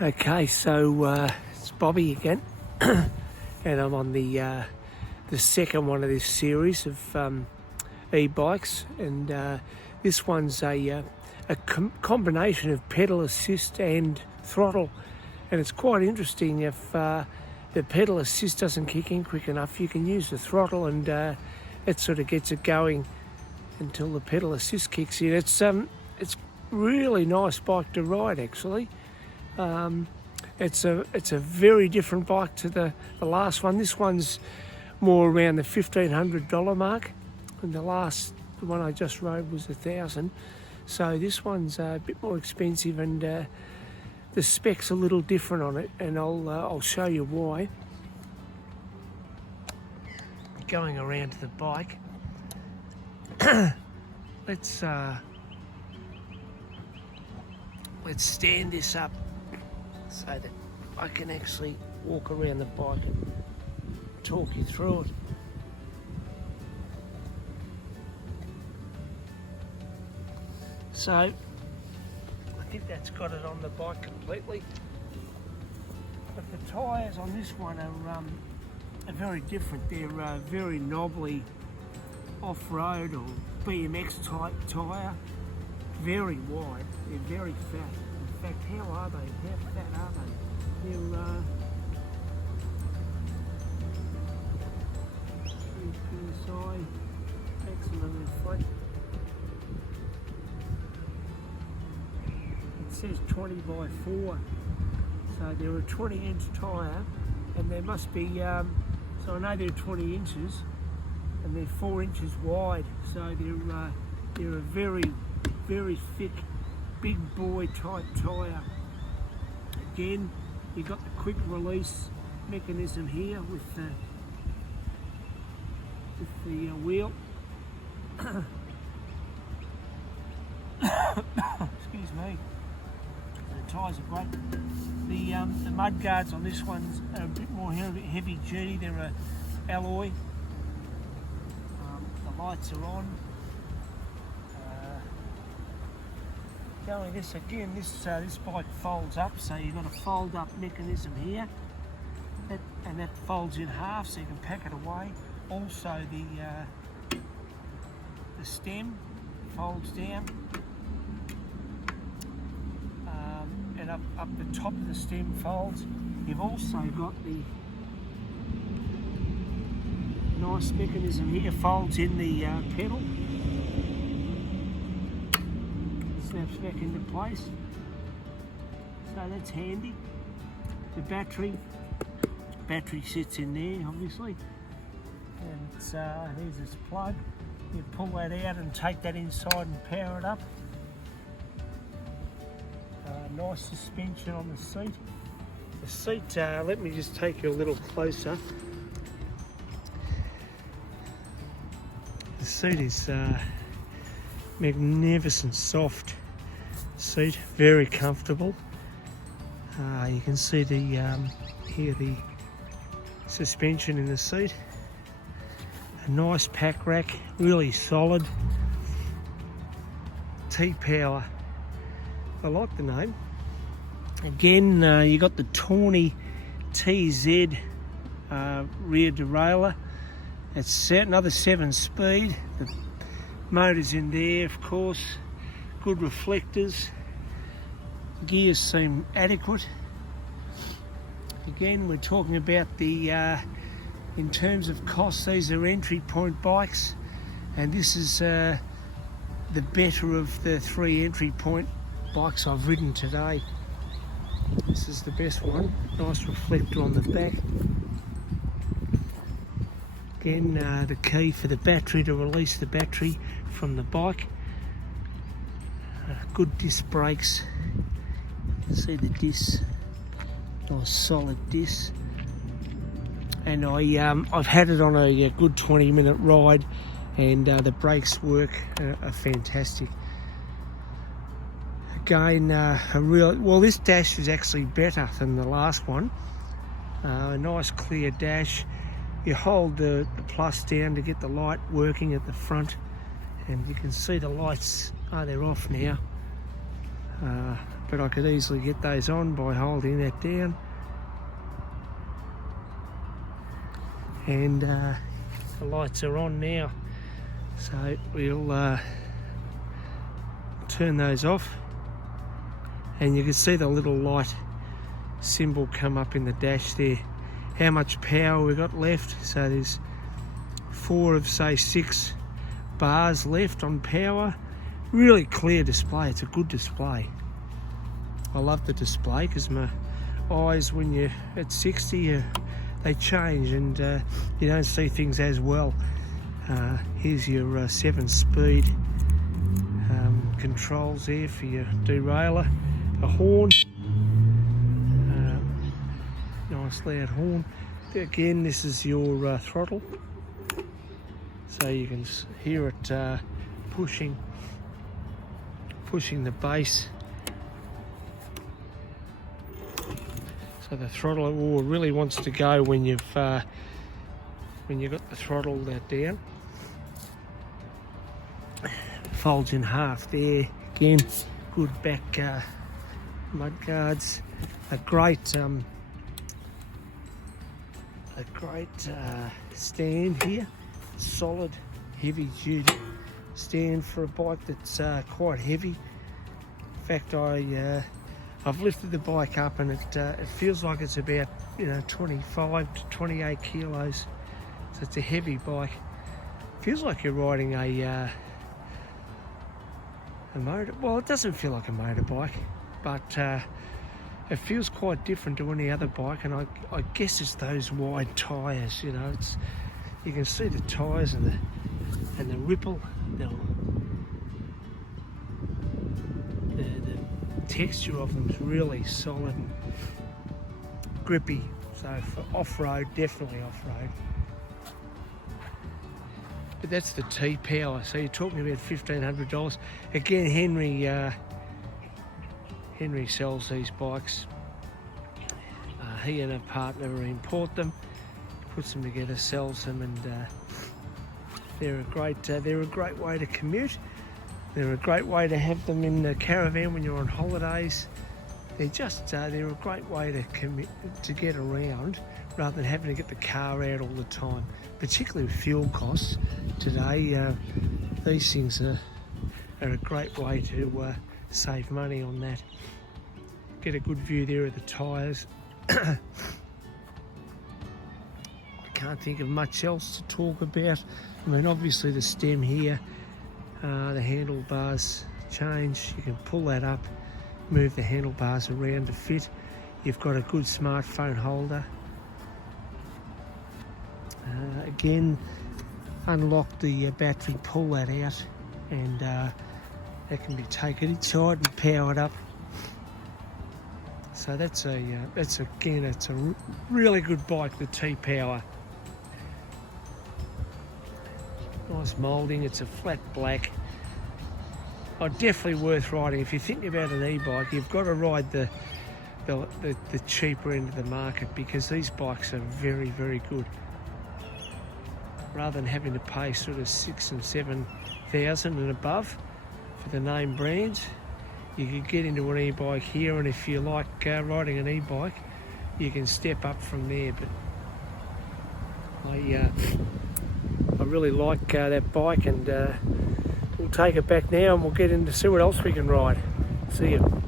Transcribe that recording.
Okay, so it's Bobby again, and I'm on the second one of this series of e-bikes, and this one's a combination of pedal assist and throttle, and it's quite interesting. If the pedal assist doesn't kick in quick enough, you can use the throttle, and it sort of gets it going until the pedal assist kicks in. It's really nice bike to ride, actually. It's a very different bike to the last one. This one's more around the $1,500 mark, and the one I just rode was $1,000. So this one's a bit more expensive, and the spec's a little different on it, and I'll show you why. Going around to the bike, let's stand this up so that I can actually walk around the bike and talk you through it. So I think that's got it on the bike completely. But the tyres on this one are very different. They're very knobbly off-road or BMX type tyre. Very wide. They're very fat. In fact, how are they? How fat are they? They're PSI maximum in front. It says 20 by 4, so they're a 20-inch tyre, and they must be. So I know they're 20 inches, and they're 4 inches wide. So they're a very, very thick, big boy type tyre. Again, you've got the quick release mechanism here with the wheel. Excuse me. The tyres are great. The mud guards on this one's are a bit more heavy duty. They're a alloy. The lights are on. Going this again, this bike folds up, so you've got a fold up mechanism here, and that folds in half, so you can pack it away. Also the stem folds down, and up the top of the stem folds. You've also got the nice mechanism here, folds in the pedal. Snaps back into place, so that's handy. The battery sits in there, obviously, and there's its plug. You pull that out and take that inside and power it up. Nice suspension on the seat. The seat, let me just take you a little closer. The seat is magnificent, soft seat, very comfortable. You can see here the suspension in the seat. A nice pack rack, really solid. TPOWER, I like the name. Again, you got the Tawny TZ rear derailleur. It's another 7-speed. The motor's in there, of course. Good reflectors. Gears seem adequate. Again, we're talking about the in terms of cost, these are entry point bikes, and this is the better of the 3 entry point bikes I've ridden today. This is the best one. Nice reflector on the back. Again, the key for the battery to release the battery from the bike. Good disc brakes. You can see the discs, nice solid discs. And I've had it on a good 20-minute ride, and the brakes work are fantastic. Again, this dash is actually better than the last one. A nice clear dash. You hold the plus down to get the light working at the front, and you can see the lights. They're off now. but I could easily get those on by holding that down. And the lights are on now, so we'll turn those off, and you can see the little light symbol come up in the dash there, how much power we've got left. So there's 4 of say 6 bars left on power. Really clear display, it's a good display. I love the display because my eyes, when you're at 60, they change, and you don't see things as well. Here's your 7-speed controls there for your derailleur, a horn, nice loud horn. Again, this is your throttle, so you can hear it pushing the bass. So the throttle really wants to go when you've got the throttle down. Folds in half there. Again, good back mud guards. A great stand here. Solid, heavy duty stand for a bike that's quite heavy. In fact, I've lifted the bike up, and it feels like it's about 25 to 28 kilos. So it's a heavy bike. Feels like you're riding a motor. Well, it doesn't feel like a motorbike, but it feels quite different to any other bike. And I guess it's those wide tyres. You can see the tyres and the ripple. The texture of them is really solid and grippy. So for off-road, definitely off-road. But that's the TPOWER. So you're talking about $1,500. Again, Henry sells these bikes. He and a partner import them, puts them together, sells them, and they're a great way to commute. They're a great way to have them in the caravan when you're on holidays. They're a great way to get around, rather than having to get the car out all the time, particularly with fuel costs today. These things are a great way to save money on that. Get a good view there of the tyres. I can't think of much else to talk about. I mean, obviously the stem here, the handlebars change. You can pull that up, move the handlebars around to fit. You've got a good smartphone holder. Again, unlock the battery, pull that out, and that can be taken inside and powered up. So it's a really good bike, the TPOWER. Nice moulding. It's a flat black. Definitely worth riding. If you're thinking about an e-bike, you've got to ride the cheaper end of the market, because these bikes are very, very good. Rather than having to pay sort of 6,000 and 7,000 and above for the name brands, you can get into an e-bike here, and if you like riding an e-bike, you can step up from there. But I really like that bike, and we'll take it back now and we'll get in to see what else we can ride. See you.